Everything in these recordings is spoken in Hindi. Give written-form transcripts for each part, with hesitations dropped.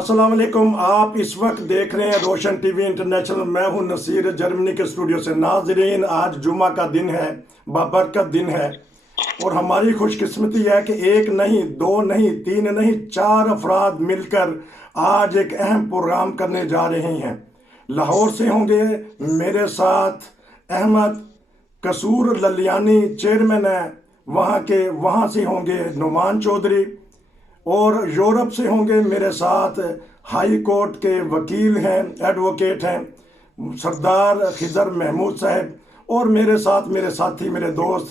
अस्सलाम वालेकुम। आप इस वक्त देख रहे हैं रोशन टीवी इंटरनेशनल। मैं हूं नसीर, जर्मनी के स्टूडियो से। नाजरीन, आज जुमा का दिन है, बाबरकत दिन है, और हमारी खुशकिस्मती है कि एक नहीं, दो नहीं, तीन नहीं, चार अफराद मिलकर आज एक अहम प्रोग्राम करने जा रहे हैं। लाहौर से होंगे मेरे साथ अहमद कसूर ललियानी, चेयरमैन है वहाँ से होंगे नुमान चौधरी, और यूरोप से होंगे मेरे साथ हाई कोर्ट के वकील हैं, एडवोकेट हैं सरदार खिजर महमूद साहब, और मेरे साथ मेरे साथी, मेरे दोस्त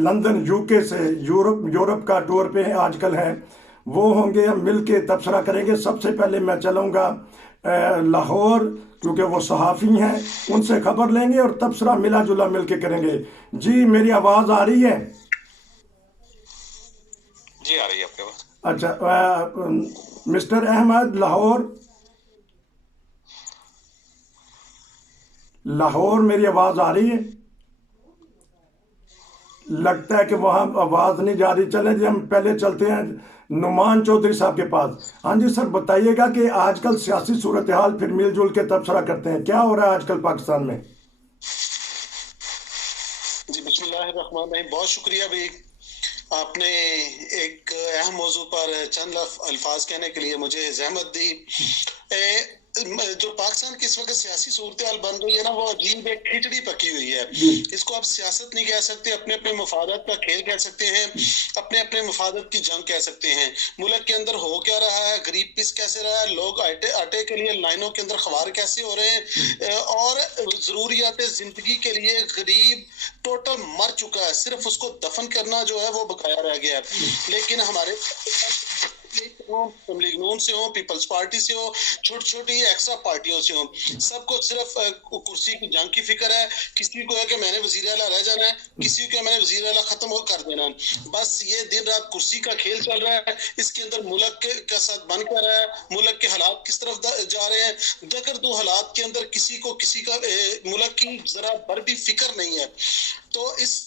लंदन यूके से, यूरोप का टूर पे आजकल हैं, वो होंगे। हम मिल के तबसरा करेंगे। सबसे पहले मैं चलूँगा लाहौर, क्योंकि वो सहाफ़ी हैं, उनसे खबर लेंगे और तबसरा मिला जुला मिल के करेंगे। जी, मेरी आवाज़ आ रही है? जी आ रही है आपके पास। अच्छा, मिस्टर अहमद, लाहौर मेरी आवाज़ आ रही है? लगता है कि वहाँ आवाज़ नहीं जा रही। चलें जी, हम पहले चलते हैं नुमान चौधरी साहब के पास। हाँ जी सर, बताइएगा कि आजकल सियासी सूरत हाल, फिर मिलजुल के तबसरा करते हैं, क्या हो रहा है आजकल पाकिस्तान में? जी बिस्मिल्लाहिर्रहमानिर्रहीम। बहुत शुक्रिया भाई, आपने एक अहम मौजू पर चंद अल्फाज कहने के लिए मुझे जहमत दी। जो पाकिस्तान की इस वक्त सियासी सूरत हाल बन रही है ना, वो अजीब एक खिचड़ी पकी हुई है। इसको आप सियासत नहीं कह सकते, अपने अपने मफादत का खेल कह सकते हैं, अपने अपने मफादत की जंग कह सकते हैं। मुल्क के अंदर हो क्या रहा है, गरीब पिस कैसे रहा है, लोग आटे के लिए लाइनों के अंदर खवार कैसे हो रहे हैं, और जरूरियात जिंदगी के लिए गरीब टोटल मर चुका है, सिर्फ उसको दफन करना जो है वो बकाया रह गया है। लेकिन हमारे लीग नून से हो, पीपल्स पार्टी से हो, छोटी छोटी एक्स्ट्रा पार्टियों से हो, सबको सिर्फ कुर्सी की जंग की फिक्र है। किसी को है कि मैंने वजीर आला रह जाना है, किसी को मैंने वजीर आला खत्म कर देना है। बस ये दिन रात कुर्सी का खेल चल रहा है। इसके अंदर मुल्क का साथ बन कर रहा है, मुल्क के हालात किस तरफ जा रहे हैं, दकर दो हालात के अंदर किसी को किसी का मुल्क की जरा भर भी फिक्र नहीं है। तो इस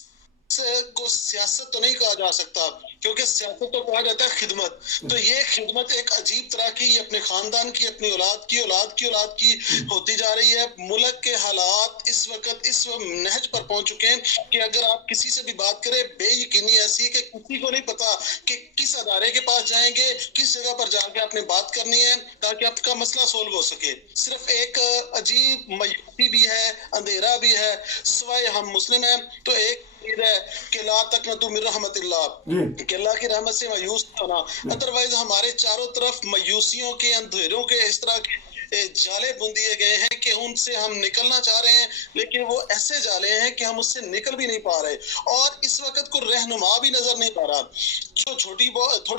को सियासत तो नहीं कहा जा सकता, क्योंकि सियासत तो कहा जाता है खिदमत। तो ये खिदमत एक अजीब तरह की अपने खानदान की, अपनी औलाद की होती जा रही है। मुल्क के हालात इस वक्त इस नहज पर पहुंच चुके हैं कि अगर आप किसी से भी बात करें, बेयकीनी ऐसी है कि किसी को नहीं पता कि किस अदारे के पास जाएंगे, किस जगह पर जाके आपने बात करनी है ताकि आपका मसला सोल्व हो सके। सिर्फ एक अजीब मायूसी भी है, अंधेरा भी है। सवाए हम मुस्लिम हैं तो एक है कि ला तक न तू मिर रहमतिल्लाह, कि अल्लाह की रहमत से मायूस होना। अदरवाइज हमारे चारों तरफ मायूसियों के, अंधेरों के इस तरह के जाले बुन दिए गए हैं कि उनसे हम निकलना चाह रहे हैं, लेकिन वो ऐसे जाले हैं कि हम उससे निकल भी नहीं पा रहे, और इस वक्त को रहनुमा भी नजर नहीं पा रहा। जो थोड़ी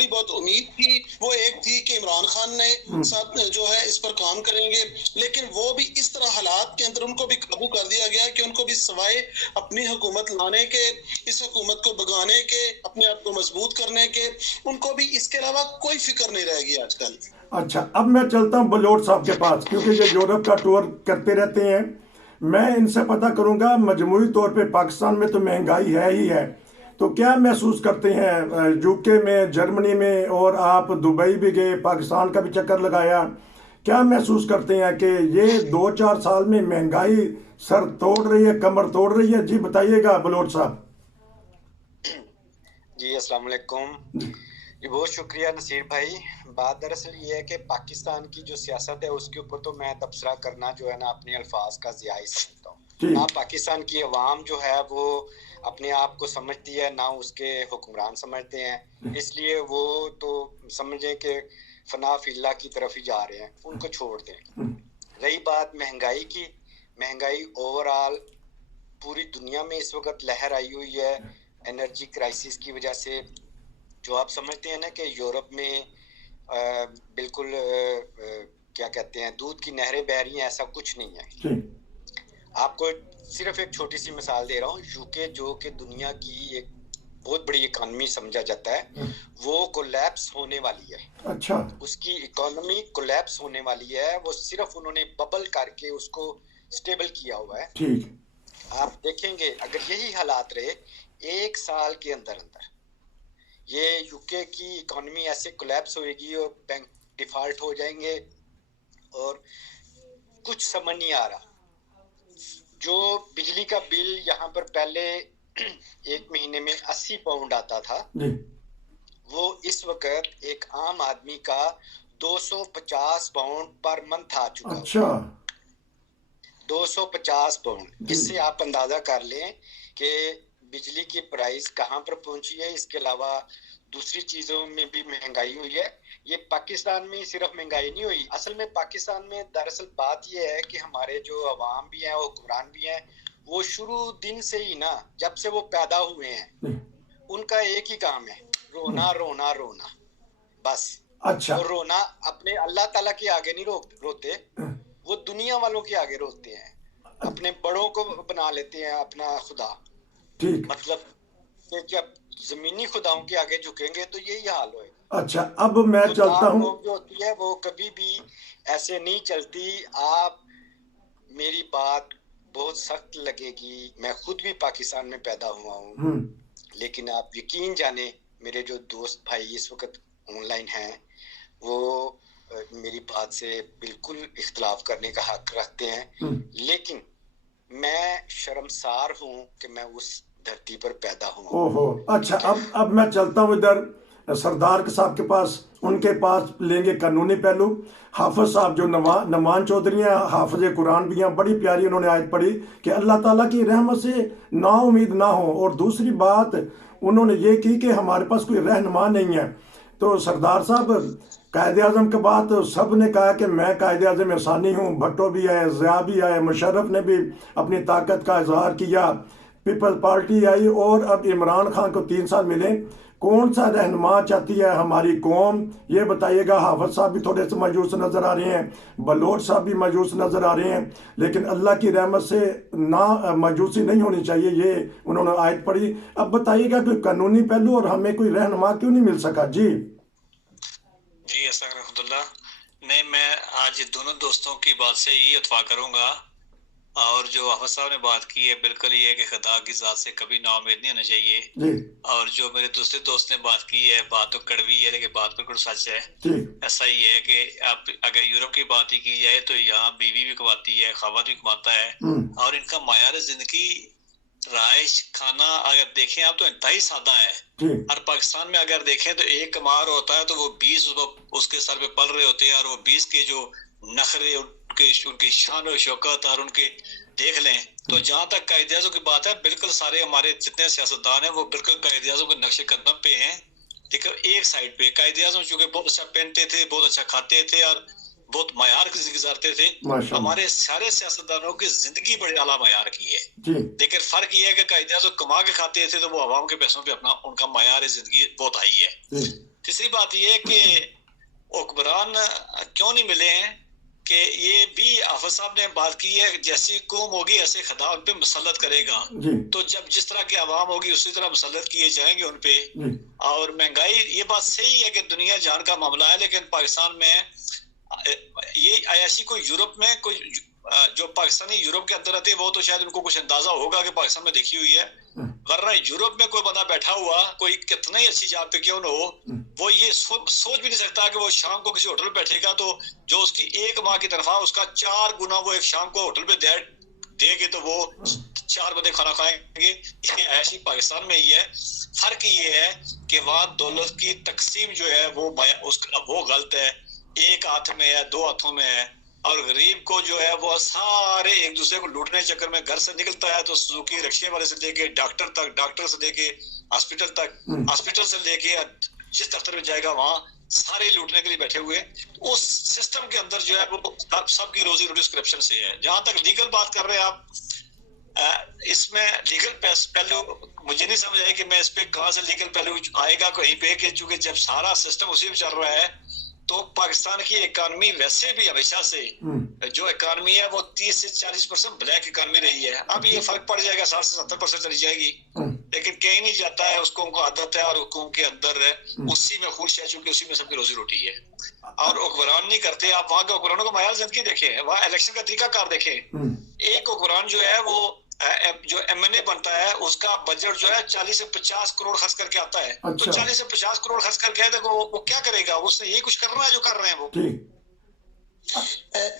बहुत उम्मीद थी वो एक थी कि इमरान खान ने सब जो है इस पर काम करेंगे, लेकिन वो भी इस तरह हालात के अंदर उनको भी काबू कर दिया गया कि उनको भी सवाए अपनी हुकूमत लाने के, इस हुकूमत को भगाने के, अपने आप को मजबूत करने के, उनको भी इसके अलावा कोई फिक्र नहीं रहेगी आजकल। अच्छा, अब मैं चलता हूँ बलोच साहब के पास, क्योंकि ये यूरोप का टूर करते रहते हैं। मैं इनसे पता करूंगा, मजमूई तौर पे पाकिस्तान में तो महंगाई है ही है, तो क्या महसूस करते हैं यूके में, जर्मनी में, और आप दुबई भी गए, पाकिस्तान का भी चक्कर लगाया, क्या महसूस करते हैं कि ये 2-4 साल में महंगाई सर तोड़ रही है, कमर तोड़ रही है? जी बताइएगा बलोच साहब। जी अस्सलाम वालेकुम। जी बहुत शुक्रिया नसीर भाई। बात दरअसल ये है कि पाकिस्तान की जो सियासत है उसके ऊपर तो मैं तबसरा करना जो है ना अपने अल्फाज का ज़िया ही समझता हूँ। ना पाकिस्तान की अवाम जो है वो अपने आप को समझती है, ना उसके हुक्मरान समझते हैं, इसलिए वो तो समझें कि फना फिल्ला की तरफ ही जा रहे हैं, उनको छोड़ दें। रही बात महंगाई की, महंगाई ओवरऑल पूरी दुनिया में इस वक्त लहर आई हुई है एनर्जी क्राइसिस की वजह से। जो आप समझते हैं ना कि यूरोप में बिल्कुल क्या कहते हैं, दूध की नहरें बह रही हैं, ऐसा कुछ नहीं है। आपको सिर्फ एक छोटी सी मिसाल दे रहा हूँ। यूके जो कि दुनिया की एक बहुत बड़ी इकोनॉमी समझा जाता है, वो कोलैप्स होने वाली है। अच्छा, उसकी इकोनॉमी कोलैप्स होने वाली है। वो सिर्फ उन्होंने बबल करके उसको स्टेबल किया हुआ है। ठीक। आप देखेंगे अगर यही हालात रहे 1 साल के अंदर अंदर ये यूके की इकोनॉमी ऐसे कोलैप्स होएगी और बैंक डिफॉल्ट हो जाएंगे और कुछ समझ नहीं आ रहा। जो बिजली का बिल यहाँ पर पहले एक महीने में 80 पाउंड आता था, वो इस वक्त एक आम आदमी का 250 पाउंड पर मंथ आ चुका है। अच्छा, 250 पाउंड। इससे आप अंदाजा कर लें कि बिजली की प्राइस कहाँ पर पहुंची है। इसके अलावा दूसरी चीजों में भी महंगाई हुई है। ये पाकिस्तान में सिर्फ महंगाई नहीं हुई, असल में पाकिस्तान में दरअसल बात ये है कि हमारे जो अवाम भी हैं, हुक्मरान भी हैं, वो शुरू दिन से ही ना, जब से वो पैदा हुए हैं, उनका एक ही काम है, रोना रोना रोना, बस। अच्छा, और रोना अपने अल्लाह ताला के आगे नहीं रोते, वो दुनिया वालों के आगे रोते हैं, अपने बड़ों को बना लेते हैं अपना खुदा। ठीक, मतलब कि जब जमीनी खुदाओं के आगे झुकेंगे तो यही हाल होएगा। अच्छा, अब मैं चलता हूँ। जो होती है वो कभी भी ऐसे नहीं चलती। आप, मेरी बात बहुत सख्त लगेगी, मैं खुद भी पाकिस्तान में पैदा हुआ हूँ, लेकिन आप यकीन जाने मेरे जो दोस्त भाई इस वक्त ऑनलाइन हैं, वो मेरी बात से बिल्कुल इख्तलाफ करने का हक रखते हैं, लेकिन मैं शर्मसार हूँ कि मैं उस धरती पर पैदा हुआ। ओहो, अच्छा, अब मैं चलता हूँ इधर सरदार साहब के पास। उनके पास लेंगे कानूनी पहलू। हाफिज साहब जो नमान चौधरी हैं, हाफिज कुरान भी हैं, बड़ी प्यारी उन्होंने आयत पढ़ी कि अल्लाह ताला की रहमत से ना उम्मीद ना हो। और दूसरी बात उन्होंने ये की कि हमारे पास कोई रहनुमा नहीं है। तो सरदार साहब, कायदे आज़म के बाद सब ने कहा कि मैं कायदे आज़म आसानी हूँ। भट्टो भी आए, ज़िया भी आए, मुशर्रफ ने भी अपनी ताकत का इजहार किया, पीपल्स पार्टी आई, और अब इमरान खान को 3 साल मिले। कौन सा रहनुमा चाहती है हमारी कौम, ये बताइएगा। हाफिज साहब भी थोड़े से मायूस नज़र आ रहे हैं, बलोच साहब भी मायूस नज़र आ रहे हैं, लेकिन अल्लाह की रहमत से ना मायूसी नहीं होनी चाहिए, ये उन्होंने आयत पढ़ी। अब बताइएगा कोई कानूनी पहलू और हमें कोई रहनुमा क्यों नहीं मिल सका? जी जी, अस्तगफिरुल्लाह। नहीं, मैं आज दोनों दोस्तों की बात से ही इत्फाक करूंगा, और जो हाफिज साहब ने बात की है बिल्कुल ये है कि खुदा की जात से कभी नाउम्मीद नहीं होना चाहिए। और जो मेरे दूसरे दोस्त ने बात की है, बात तो कड़वी है लेकिन बात बिल्कुल सच है। ऐसा ही है कि आप अगर यूरोप की बात ही की जाए तो यहाँ बीवी भी कमाती है, खावत भी कमाता है, और इनका मायार जिंदगी, राइश, खाना अगर देखें आप तो इंतहाई सादा है। और पाकिस्तान में अगर देखें तो एक कमार होता है तो वो 20 उसके सर पे पल रहे होते हैं, और वो 20 के जो नखरे, उनकी शान और शौकत और उनके देख लें। तो जहाँ तक कायदे आज़म की बात है, बिल्कुल सारे हमारे जितने सियासतदान हैं वो बिल्कुल कायदे आज़म के नक्शे कदम पे हैं। लेकिन एक साइड पे कायदे आज़म चूंकि बहुत अच्छा पहनते थे, बहुत अच्छा खाते थे और बहुत मयार की जिंदगी गुजारते थे, हमारे सारे सियासतदानों की जिंदगी बड़े आला मयार की है। लेकिन फर्क ये है कि कायदे आज़म कमा के खाते थे तो वो अवाम के पैसों पे अपना उनका मयार जिंदगी बहुत हाई है। तीसरी बात ये है कि हुक्मरान क्यों नहीं मिले हैं, कि ये भी हाफिज साहब ने बात की है, जैसी कौम होगी ऐसे खुदा उन पे मुसल्लत करेगा। तो जब जिस तरह की आवाम होगी उसी तरह मुसल्लत किए जाएंगे उन पे। और महंगाई, ये बात सही है कि दुनिया जान का मामला है, लेकिन पाकिस्तान में ये ऐसी कोई यूरोप में कोई जो पाकिस्तानी यूरोप के अंदर रहते हैं वो तो शायद उनको कुछ अंदाजा होगा कि पाकिस्तान में देखी हुई है, वरना यूरोप में कोई बंदा बैठा हुआ, कोई कितना ही अच्छी जगह पे क्यों न हो, वो ये सोच भी नहीं सकता कि वो शाम को किसी होटल बैठेगा तो जो उसकी एक माह की तनख्वाह उसका 4 गुना वो एक शाम को होटल पे देंगे तो वो 4 बंदे खाना खाएंगे। ये ऐसी पाकिस्तान में ही है। फर्क ये है कि वहाँ दौलत की तकसीम जो है वो गलत है, एक हाथ में है, 2 हाथों में है, और गरीब को जो है वो सारे एक दूसरे को लूटने चक्कर में घर से निकलता है तो सुजुकी रिक्शे वाले से लेके डॉक्टर तक, डॉक्टर से लेके हॉस्पिटल तक, हॉस्पिटल से लेके जिस दफ्तर में जाएगा वहां सारे लूटने के लिए बैठे हुए। उस सिस्टम के अंदर जो है वो सबकी रोजी रोटी करप्शन से है। जहां तक लीगल बात कर रहे हैं आप, इसमें लीगल पहलू मुझे नहीं समझ आया कि मैं इस पे कहां से लीगल पहलू आएगा कहीं पे, कि चूंकि जब सारा सिस्टम उसी में चल रहा है तो पाकिस्तान की इकॉनमी वैसे भी हमेशा से जो इकॉनमी है वो 30 से 40% ब्लैक इकॉनमी रही है। अब ये फर्क पड़ जाएगा, 60 से 70% चली जाएगी, लेकिन कहीं नहीं जाता है, उसको उनको आदत है और हुकूम के अंदर है, उसी में खुश है चूंकि उसी में सबकी रोजी रोटी है। और हुक्मरान नहीं करते। आप वहाँ के हुक्मरानों को मायार जिंदगी देखें, वहाँ इलेक्शन का तरीका कार देखें। एक हुक्मरान जो है वो जो एमएनए बनता है उसका बजट जो है 40 से 50 करोड़ खर्च करके आता है। अच्छा। तो 40 से 50 करोड़ खर्च करके आए तो वो क्या करेगा? उसने यही कुछ करना है जो कर रहे हैं वो।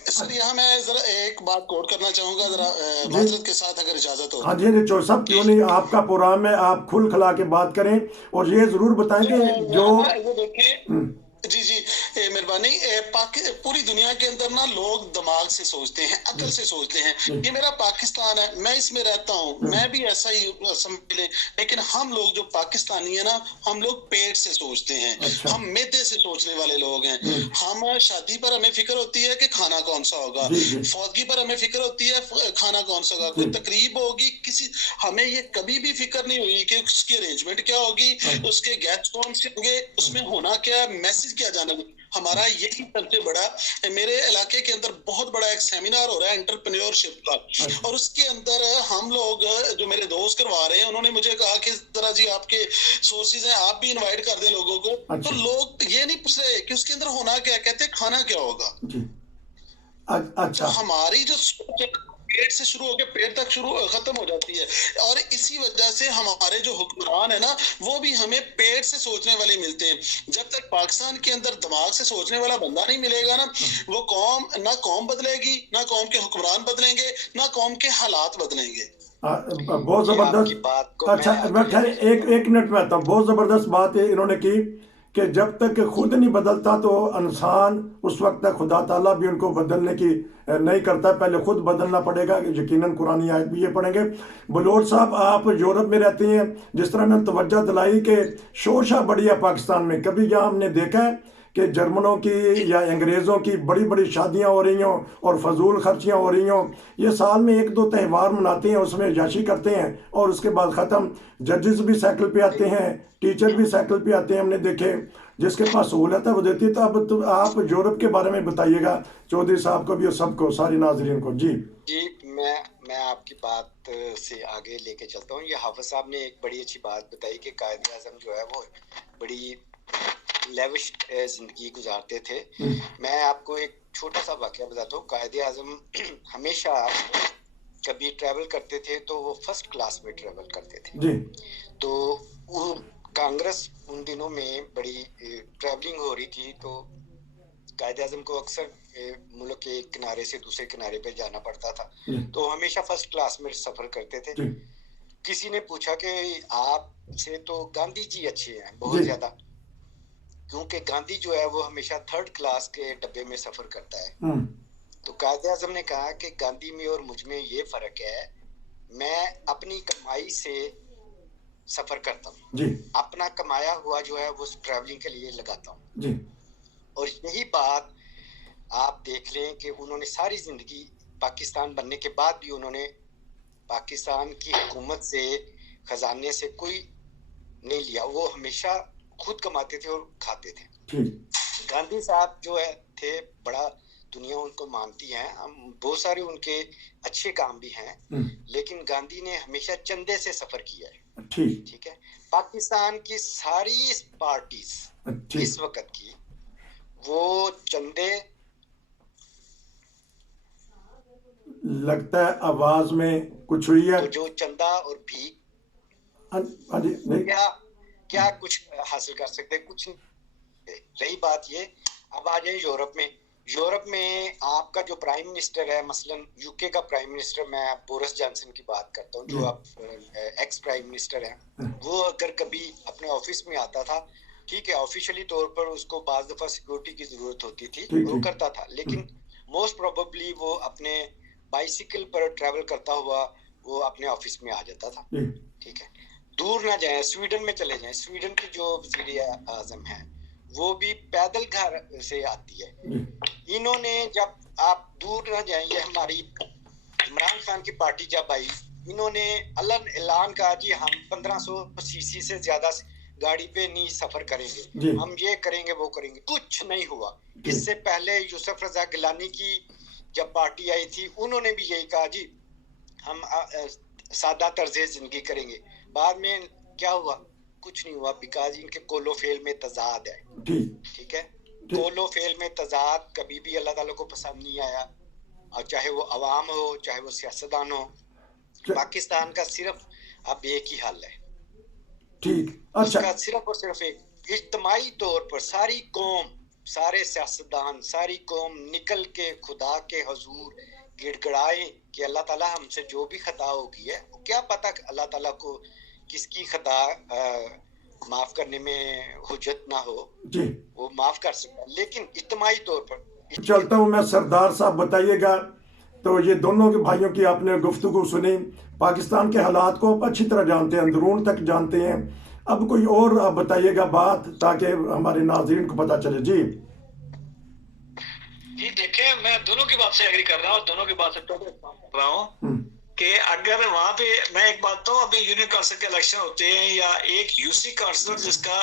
सर यहाँ मैं जरा एक बात कोट करना चाहूंगा, जरा माजरत के साथ अगर इजाजत हो। हाँ जी जी चौधरी साहब, क्यों नहीं, आपका प्रोग्राम है, आप खुल खला के बात करें और ये जरूर बताएं कि जो जी जी मेहरबानी। पूरी दुनिया के अंदर ना लोग दिमाग से सोचते हैं, अकल से सोचते हैं। ये मेरा पाकिस्तान है, मैं इसमें रहता हूँ, मैं भी ऐसा ही समझ लें। लेकिन हम लोग जो पाकिस्तानी है ना, हम लोग पेट से सोचते हैं। अच्छा। हम मैदे से सोचने वाले लोग हैं। हम शादी पर हमें फिक्र होती है कि खाना कौन सा होगा, फौतगी पर हमें फिक्र होती है खाना कौन सा होगा, कोई तकरीब होगी किसी, हमें ये कभी भी फिक्र नहीं हुई कि उसकी अरेंजमेंट क्या होगी, उसके गेस्ट कौन से होंगे, उसमें होना क्या, मैसेज क्या जाना। हमारा यही सबसे बड़ा, मेरे इलाके के अंदर बहुत बड़ा एक सेमिनार हो रहा है एंटरप्रेन्योरशिप का, और उसके अंदर हम लोग जो मेरे दोस्त करवा रहे हैं, उन्होंने मुझे कहा कि जरा जी आपके सोर्सेज हैं, आप भी इनवाइट कर दें लोगों को। तो लोग ये नहीं पूछ रहे कि उसके अंदर होना क्या, कहते खाना क्या होगा। अच्छा। तो हमारी जो पेट से शुरू होकर पेट तक खत्म हो जाती है, और इसी वजह से हमारे जो हुक्मरान है ना, वो भी हमें पेट से सोचने वाले मिलते हैं। जब तक पाकिस्तान के अंदर दिमाग से सोचने वाला बंदा नहीं मिलेगा ना, वो कौम बदलेगी, ना कौम के हुक्मरान बदलेंगे, ना कौम के हालात बदलेंगे। बहुत जबरदस्त। अच्छा मैं खैर एक मिनट में आता हूँ। बहुत जबरदस्त बात है इन्होंने की कि जब तक खुद नहीं बदलता तो इंसान उस वक्त तक खुदा ताला भी उनको बदलने की नहीं करता, पहले खुद बदलना पड़ेगा। यकीनन कुरानी आयत भी ये पढ़ेंगे। बलोच साहब, आप यूरोप में रहते हैं, जिस तरह ने तवज्जो दिलाई कि शोशा बढ़ी है पाकिस्तान में, कभी यहाँ हमने देखा है कि जर्मनों की या अंग्रेज़ों की बड़ी बड़ी शादियां हो रही हों और फजूल खर्चियां हो रही हों। ये साल में 1-2 त्यौहार मनाते हैं, उसमें याशी करते हैं और उसके बाद ख़त्म। जजेस भी साइकिल पे आते हैं, टीचर भी साइकिल पे आते हैं, हमने देखे। जिसके पास सहूलत है वो देती है। तो अब तो आप यूरोप के बारे में बताइएगा चौधरी साहब को भी और सबको, सारी नाजरीन को। जी जी मैं आपकी बात से आगे लेके चलता हूँ। ये हाफिज साहब ने एक बड़ी अच्छी बात बताई कि कायदे आज़म जो है वो बड़ी लेविश जिंदगी गुजारते थे। मैं आपको एक छोटा सा वाकया बताता हूँ। कायदे आज़म हमेशा कभी ट्रैवल करते थे तो वो फर्स्ट क्लास में ट्रैवल करते थे जी। तो वो कांग्रेस उन दिनों में बड़ी ट्रैवलिंग हो रही थी, तो कायदे आज़म को अक्सर मुल्क के एक किनारे से दूसरे किनारे पे जाना पड़ता था, तो हमेशा फर्स्ट क्लास में सफर करते थे। किसी ने पूछा कि आपसे तो गांधी जी अच्छे हैं बहुत ज्यादा, क्योंकि गांधी जो है वो हमेशा थर्ड क्लास के डब्बे में सफर करता है। तो कायदे आज़म ने कहा कि गांधी में और मुझ में ये फर्क है, मैं अपनी कमाई से सफर करता हूँ, अपना कमाया हुआ जो है वो ट्रैवलिंग के लिए लगाता हूँ। और यही बात आप देख लें कि उन्होंने सारी जिंदगी पाकिस्तान बनने के बाद भी उन्होंने पाकिस्तान की हुकूमत से, खजाने से कोई नहीं लिया, वो हमेशा खुद कमाते थे और खाते थे। गांधी साहब जो है थे, बड़ा दुनिया उनको मानती है, हम बहुत सारे उनके अच्छे काम भी हैं, लेकिन गांधी ने हमेशा चंदे से सफर किया है। ठीक है। पाकिस्तान की सारी पार्टीज इस वक्त की वो चंदे, लगता है आवाज में कुछ हुई है। तो जो चंदा और भीख नहीं क्या कुछ हासिल कर सकते, कुछ नहीं। रही बात ये, अब आ जाए यूरोप में आपका जो प्राइम मिनिस्टर है, मसलन यूके का प्राइम मिनिस्टर, मैं बोरिस जॉनसन की बात करता हूँ, जो अब एक्स प्राइम मिनिस्टर है, वो अगर कभी अपने ऑफिस में आता था, ठीक है, ऑफिशियली तौर पर उसको बाज दफा सिक्योरिटी की जरूरत होती थी, वो करता था, लेकिन मोस्ट प्रोबेबली वो अपने बाइसिकल पर ट्रैवल करता हुआ वो अपने ऑफिस में आ जाता था। ठीक है। दूर ना जाए, स्वीडन में चले जाएं, स्वीडन की जो वज़ीर आज़म है वो भी पैदल घर से आती है। इन्होंने, जब आप दूर ना जाएं, ये हमारी इमरान खान की पार्टी जब आई, इन्होंने ऐलान कहा जी हम 1500 सीसी से ज्यादा गाड़ी पे नहीं सफर करेंगे, हम ये करेंगे वो करेंगे, कुछ नहीं हुआ। इससे पहले यूसुफ रजा गिलानी की जब पार्टी आई थी, उन्होंने भी यही कहा जी हम सादा तर्ज़े जिंदगी करेंगे। बाद में क्या हुआ? कुछ नहीं हुआ, बिकॉज इनके कोलो फेल में तजाद है। ठीक है। कोलो फेल में तजाद कभी भी अल्लाह ताला को पसंद नहीं आया, और चाहे वो अवाम हो चाहे वो सियासतदान हो। पाकिस्तान का सिर्फ अब एक ही हल है, ठीक, अच्छा, उसका सिर्फ और सिर्फ एक इज्तिमाई तौर पर सारी कौम, सारे सियासतदान, सारी कौम निकल के खुदा के हुजूर गिड़गिड़ाए कि अल्लाह ताला हमसे जो भी खता होगी है, क्या पता अल्लाह ताला को किसकी खता माफ करने में हुज्जत ना हो जी, वो माफ कर सकता, लेकिन इज्तिमाई तौर पर चलता हूँ मैं। सरदार साहब बताइएगा, तो ये दोनों के भाइयों की आपने गुफ्तगू सुनी, पाकिस्तान के हालात को आप अच्छी तरह जानते हैं, अंदरून तक जानते हैं। अब कोई और आप बताइएगा बात, ताकि हमारे नाज़रीन को पता चले। जी जी, देखें, मैं दोनों की बात से एग्री कर रहा हूँ, दोनों की बात से कर रहा हूँ कि अगर वहां पे, मैं एक बात तो, अभी यूनियन काउंसिल के इलेक्शन होते हैं या एक यूसी काउंसिलर जिसका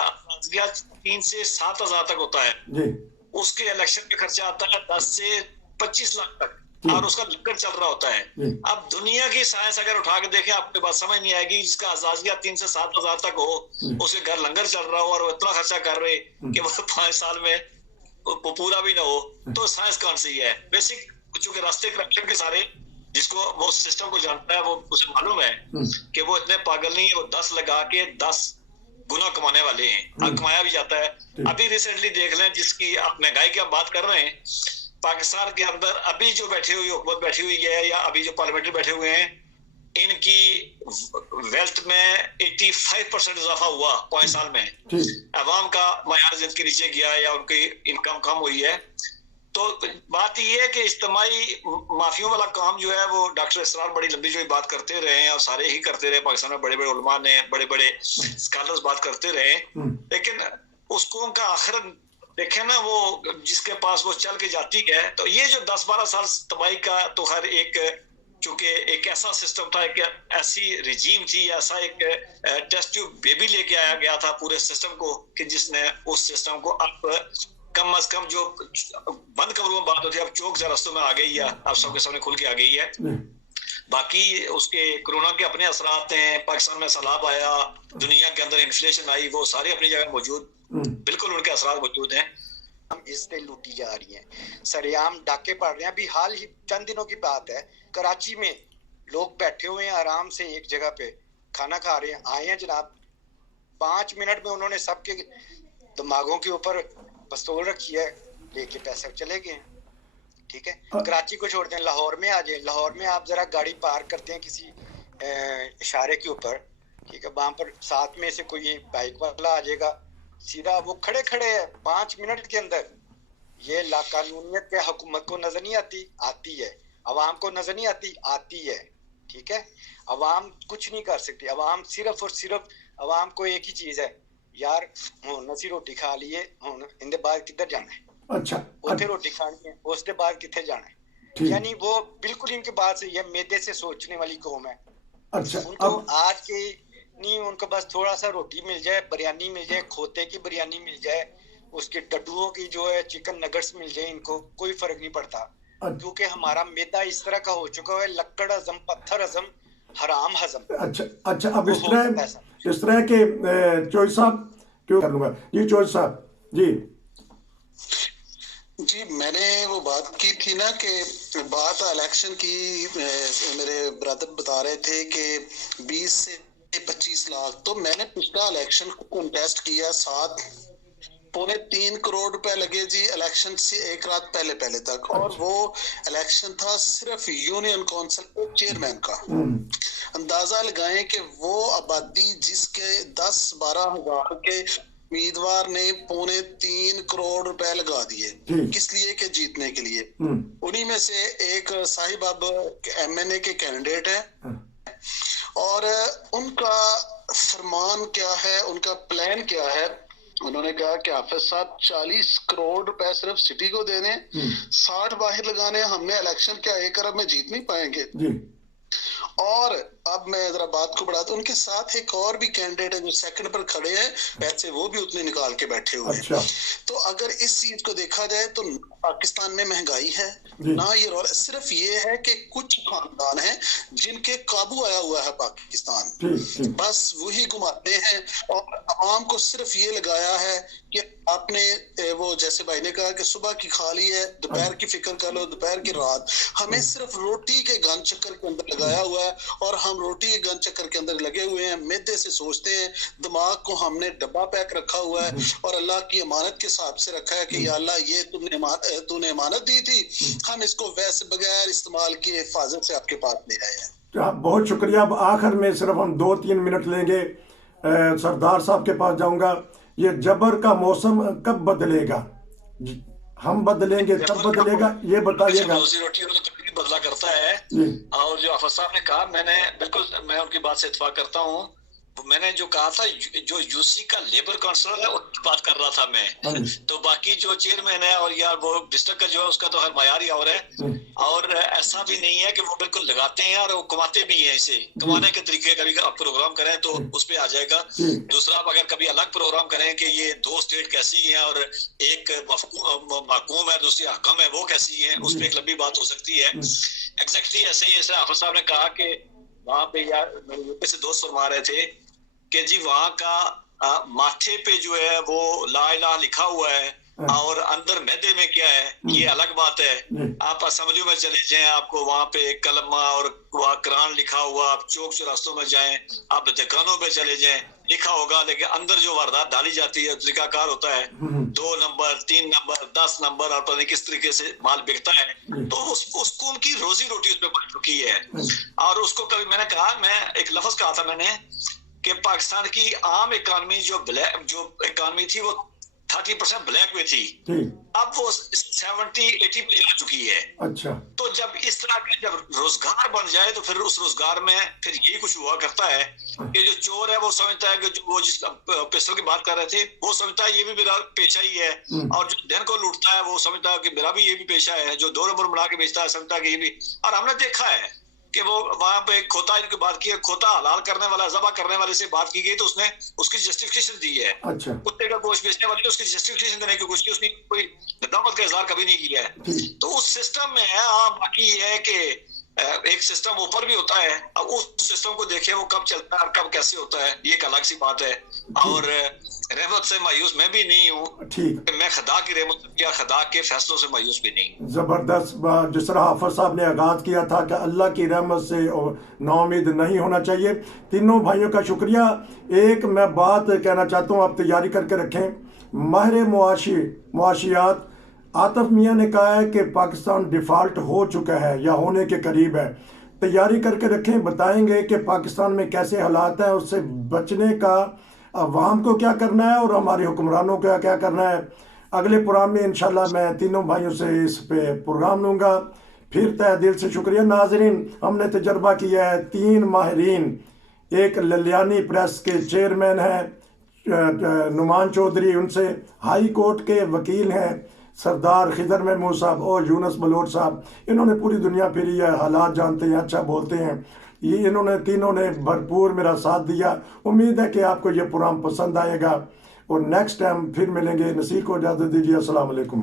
3 से 7 हजार तक होता है जी, उसके इलेक्शन का खर्चा आता है 10 से 25 लाख तक, और उसका लंगर चल रहा होता है। अब दुनिया की साइंस अगर उठा के देखें, आपको बात समझ नहीं आएगी। जिसका अजाजिया 3 से 7 हजार तक हो, उसके घर लंगर चल रहा हो और वो इतना खर्चा कर रहे कि वो 5 साल में वो पूरा भी ना हो, तो साइंस कौन सी है? बेसिक चूंकि रास्ते करप्शन के सारे, जिसको वो सिस्टम को जानता है, वो उसे मालूम है कि वो इतने पागल नहीं है, वो 10 लगा के 10 गुना कमाने वाले हैं, और कमाया भी जाता है। अभी रिसेंटली देख लें, जिसकी आप महंगाई की आप बात कर रहे हैं, पाकिस्तान के अंदर अभी जो बैठी हुई हुकूमत बैठी हुई है, या अभी जो पार्लियामेंट्री बैठे हुए हैं, इनकी वेल्थ में 85% इजाफा हुआ 5 साल में। अवाम का मयार जिंदगी नीचे गया या उनकी इनकम कम हुई है। तो बात ये है कि इज्तिमाई माफियों वाला काम जो है, वो डॉक्टर इसरार बड़ी लंबी जो बात करते रहे हैं, और सारे ही करते रहे, पाकिस्तान में बड़े बड़े उलमा ने, बड़े बड़े स्कॉलर्स बात करते रहे, लेकिन उसको उनका आखिर देखे ना, वो जिसके पास वो चल के जाती है। तो ये जो 10-12 साल तबाही का, तो हर एक चूंकि एक ऐसा सिस्टम था, एक ऐसी रिजीम थी, ऐसा एक टेस्ट ट्यूब बेबी लेके आया गया था पूरे सिस्टम को, कि जिसने उस सिस्टम को अब कम अज कम, जो बंद कमरों में बात होती है, अब चौक रस्तों में आ गई है, अब सबके सामने खुल के आ गई है। बाकी उसके कोरोना के अपने असरात हैं, पाकिस्तान में सैलाब आया, दुनिया के अंदर इन्फ्लेशन आई, वो सारे अपनी जगह मौजूद, बिल्कुल उनके असरात मौजूद हैं। हम इससे लूटी जा रही हैं, सरेआम डाके पड़ रहे हैं। अभी हाल ही चंद दिनों की बात है, कराची में लोग बैठे हुए हैं आराम से एक जगह पे खाना खा रहे हैं, आए हैं जनाब, 5 मिनट में उन्होंने सबके दिमागों के ऊपर पिस्तौल रखी है, लेके पैसे चले गए। ठीक है, कराची को छोड़ दें, लाहौर में आ जाए, लाहौर में आप जरा गाड़ी पार्क करते हैं किसी इशारे के ऊपर, ठीक है, वहां पर साथ में से कोई बाइक वाला आ जाएगा, सीधा वो खड़े खड़े है 5 मिनट के अंदर। ये लाकानूनियत के हुकूमत को नजर नहीं आती, आती है, अवाम को नजर नहीं आती, आती है। ठीक है, अवाम कुछ नहीं कर सकती, अवाम सिर्फ और सिर्फ, अवाम को एक ही चीज है, यार नसी रोटी खा लिए, इंदे बाद किधर जाना है, अच्छा, उसे रोटी खानी है, उसके बाद किथे जाना है। यानी वो बिल्कुल इनके बात से, ये मैदे से सोचने वाली कौम है। अच्छा, उनको आज के नहीं, उनको बस थोड़ा सा रोटी मिल जाए, बिरयानी मिल जाए, खोते की बिरयानी मिल जाए, उसके टड्डुओं की जो है चिकन नगेट्स मिल जाए, इनको कोई फर्क नहीं पड़ता, क्योंकि हमारा मैदा इस तरह का हो चुका है, लक्कड़ हजम, पत्थर हजम, हराम हजम। अच्छा, अब इस तरह के चौधरी साहब, क्यों कर लूंगा जी, चौधरी साहब जी। जी, मैंने वो बात की थी ना कि बात इलेक्शन की, मेरे ब्रदर बता रहे थे कि 20 से 25 लाख, तो मैंने पिछला इलेक्शन को कंटेस्ट किया, 3.25 करोड़ रुपए लगे जी इलेक्शन से एक रात पहले तक, और वो इलेक्शन था सिर्फ यूनियन काउंसिल के चेयरमैन का। अंदाजा लगाएं कि वो आबादी जिसके 10-12 हजार के उम्मीदवार ने 3.25 करोड़ रुपए लगा दिए, किस लिए? के जीतने के लिए। उन्हीं में से एक साहिब अब MNA के कैंडिडेट है, और उनका फरमान क्या है, उनका प्लान क्या है? उन्होंने कहा कि हाफिज साहब 40 करोड़ रुपए सिर्फ सिटी को देने, 60 बाहर लगाने, हमने इलेक्शन क्या 1 अरब में जीत नहीं पाएंगे। और अब मैं जरा बात को बढ़ाता हूं, उनके साथ एक और भी कैंडिडेट है जो सेकंड पर खड़े हैं, पैसे वो भी उतने निकाल के बैठे हुए हैं। तो अगर इस चीज को देखा जाए तो पाकिस्तान में महंगाई है ना, ये सिर्फ ये है कि कुछ खानदान हैं जिनके काबू आया हुआ है पाकिस्तान, बस वही घुमाते हैं और आवाम को सिर्फ ये लगाया है कि आपने वो जैसे भाई ने कहा कि सुबह की खा ली है, दोपहर की फिक्र कर लो, दोपहर की रात। हमें सिर्फ रोटी के गन चक्कर के अंदर लगाया हुआ है और हम रोटी के गन चक्कर के अंदर लगे हुए हैं, मैदे से सोचते हैं, दिमाग को हमने डब्बा पैक रखा हुआ है और अल्लाह की अमानत के हिसाब से रखा है कि या अल्लाह ये तूने अमानत दी थी, हम इसको वैसे बगैर इस्तेमाल किए हिफाजत से आपके पास ले आए हैं। बहुत शुक्रिया। अब आखिर में सिर्फ हम 2-3 मिनट लेंगे, सरदार साहब के पास जाऊंगा। ये जबर का मौसम कब बदलेगा? हम बदलेंगे तब बदलेगा, ये बताइएगा। रोजी रोटी तो बदला करता है। और जो आफत साहब ने कहा, मैं उनकी बात से इत्तेफाक करता हूँ। मैंने जो कहा था, जो यूसी का लेबर काउंसिलर है उसकी बात कर रहा था मैं। तो बाकी जो चेयरमैन है और यार वो डिस्ट्रिक्ट का जो है उसका तो हर मायार ही और है। और ऐसा भी नहीं है कि वो बिल्कुल लगाते हैं और वो कमाते भी हैं। इसे कमाने के तरीके कभी आप प्रोग्राम करें तो उस पर आ जाएगा। दूसरा, आप अगर कभी अलग प्रोग्राम करें कि ये 2 स्टेट कैसी है और एक महकूम है दूसरी हकम है, वो कैसी है, उस पर एक लंबी बात हो सकती है। एग्जैक्टली ऐसे ही जैसे आफत साहब ने कहा कि वहां पे यार मेरे यूपी से दोस्त फरमा रहे थे कि जी वहां का माथे पे जो है वो ला इलाहा लिखा हुआ है और अंदर मैदे में क्या है, ये अलग बात है। आप असेंबली में चले जाएं, आपको वहां पे कलमा और वहाँ कुरान लिखा हुआ, आप चौक चौरास्तों में जाएं, आप दुकानों पे चले जाएं, लिखा होगा, लेकिन अंदर जो वारदात डाली जाती है तरीकाकार होता है। 2 नंबर 3 नंबर 10 नंबर और पता नहीं किस तरीके से माल बिकता है। तो उसको उनकी रोजी रोटी उसमें बन चुकी है। और उसको कभी मैंने कहा, मैं एक लफ्ज कहा था मैंने कि पाकिस्तान की आम इकॉनमी जो इकॉनमी थी वो 30% ब्लैक में थी, अब वो 70-80 पे जा चुकी है। अच्छा। तो जब इस तरह का जब रोजगार बन जाए तो फिर उस रोजगार में फिर यही कुछ हुआ करता है कि जो चोर है वो समझता है कि जो वो जिस पिस्टल की बात कर रहे थे वो समझता है ये भी मेरा पेशा ही है। और जो दिन को लूटता है वो समझता है कि मेरा भी ये भी पेशा है। जो 2 नंबर बना के बेचता है समझता है कि ये भी। और हमने देखा है कि वो वहां पे खोता की बात की है, खोता हलाल करने वाला, ज़बा करने वाले से बात की गई तो उसने उसकी जस्टिफिकेशन दी है। अच्छा। कुत्ते का गोश्त बेचने वाले उसकी जस्टिफिकेशन देने की कोशिश की, उसने कोई नदामत का इजहार कभी नहीं किया है। तो उस सिस्टम में है। हाँ, बाकी ये है कि एक सिस्टम ऊपर भी होता है, अब उस सिस्टम को देखें वो कब चलता है और कब कैसे होता है, ये एक अलग सी बात है। और रहमत से मायूस मैं भी नहीं हूँ। ठीक, मैं खुदा की रहमत या खुदा के फैसलों से मायूस भी नहीं। जबरदस्त बात। जिस तरह हाफिज साहब ने आगाज किया था कि अल्लाह की रहमत से नाउमीद नहीं होना चाहिए। तीनों भाइयों का शुक्रिया। एक मैं बात कहना चाहता हूँ, आप तैयारी करके रखें। माहिर मुआशियात आतिफ मियाँ ने कहा है कि पाकिस्तान डिफ़ॉल्ट हो चुका है या होने के करीब है। तैयारी करके रखें, बताएंगे कि पाकिस्तान में कैसे हालात हैं, उससे बचने का अवाम को क्या करना है और हमारे हुक्मरानों को क्या करना है। अगले प्रोग्राम में इंशाल्लाह मैं तीनों भाइयों से इस पे प्रोग्राम लूँगा। फिर तहे दिल से शुक्रिया नाजरीन। हमने तजर्बा किया है 3 माहिरीन, एक ललियानी प्रेस के चेयरमैन हैं नुमान चौधरी, उनसे हाई कोर्ट के वकील हैं सरदार खिदर महमूद साहब और यूनुस बलोच साहब। इन्होंने पूरी दुनिया फिरी है, हालात जानते हैं, अच्छा बोलते हैं। ये इन्होंने तीनों ने भरपूर मेरा साथ दिया। उम्मीद है कि आपको ये प्रोग्राम पसंद आएगा और नेक्स्ट टाइम फिर मिलेंगे। नसीर को इजाज़त दीजिए। अस्सलाम वालेकुम।